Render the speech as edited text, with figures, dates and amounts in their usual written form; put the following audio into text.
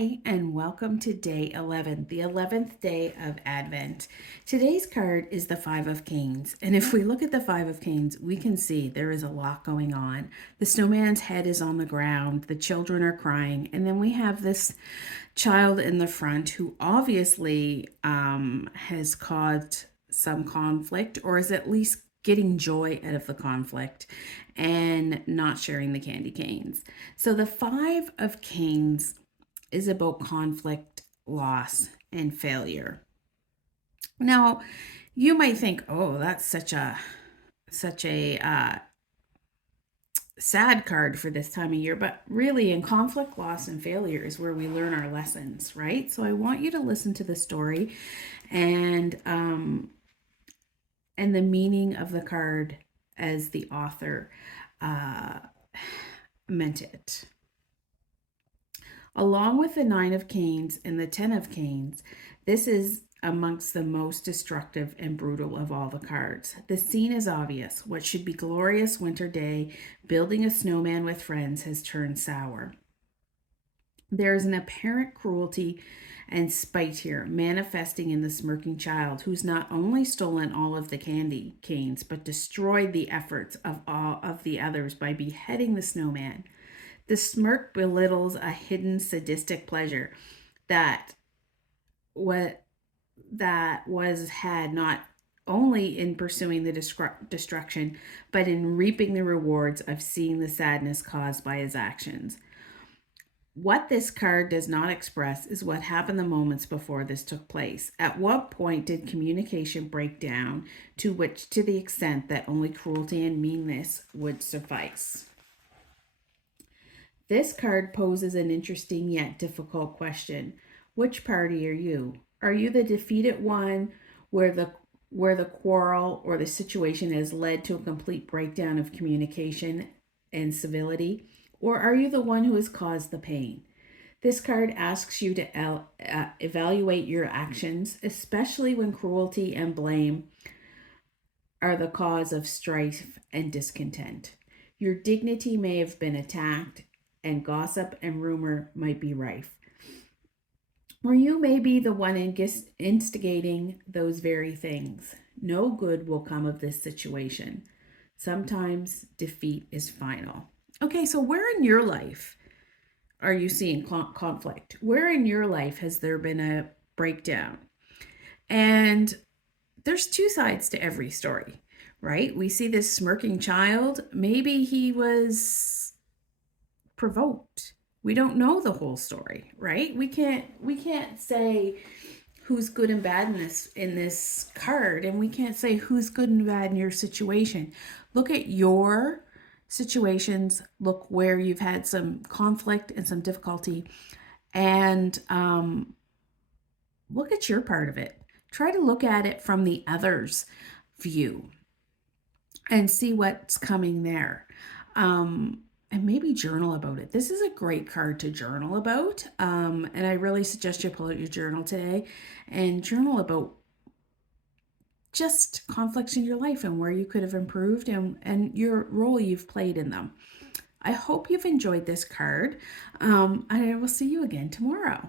Hi, and welcome to day 11, the 11th day of Advent. Today's card is the Five of Canes, and if we look at the Five of Canes, we can see there is a lot going on. The snowman's head is on the ground, the children are crying, and then we have this child in the front who obviously has caused some conflict, or is at least getting joy out of the conflict and not sharing the candy canes. So the Five of Canes is about conflict, loss, and failure. Now, you might think, "Oh, that's such a sad card for this time of year," but really, in conflict, loss, and failure is where we learn our lessons, right? So I want you to listen to the story and the meaning of the card as the author uh, meant it. Along with the Nine of Canes and the Ten of Canes, this is amongst the most destructive and brutal of all the cards. The scene is obvious. What should be glorious winter day, building a snowman with friends, has turned sour. There is an apparent cruelty and spite here, manifesting in the smirking child, who's not only stolen all of the candy canes, but destroyed the efforts of all of the others by beheading the snowman. The smirk belittles a hidden sadistic pleasure that what that was had not only in pursuing the destruction, but in reaping the rewards of seeing the sadness caused by his actions. What this card does not express is what happened the moments before this took place. At what point did communication break down to the extent that only cruelty and meanness would suffice? This card poses an interesting yet difficult question. Which party are you? Are you the defeated one where the quarrel or the situation has led to a complete breakdown of communication and civility? Or are you the one who has caused the pain? This card asks you to evaluate your actions, especially when cruelty and blame are the cause of strife and discontent. Your dignity may have been attacked, and gossip and rumor might be rife. Or you may be the one instigating those very things. No good will come of this situation. Sometimes defeat is final. Okay, so where in your life are you seeing conflict? Where in your life has there been a breakdown? And there's two sides to every story, right? We see this smirking child. Maybe he was provoked. We don't know the whole story, right? We can't say who's good and bad in this card, and we can't say who's good and bad in your situation. Look at your situations, look where you've had some conflict and some difficulty, and look at your part of it. Try to look at it from the other's view and see what's coming there. And maybe journal about it. This is a great card to journal about. And I really suggest you pull out your journal today and journal about just conflicts in your life and where you could have improved and your role you've played in them. I hope you've enjoyed this card. And I will see you again tomorrow.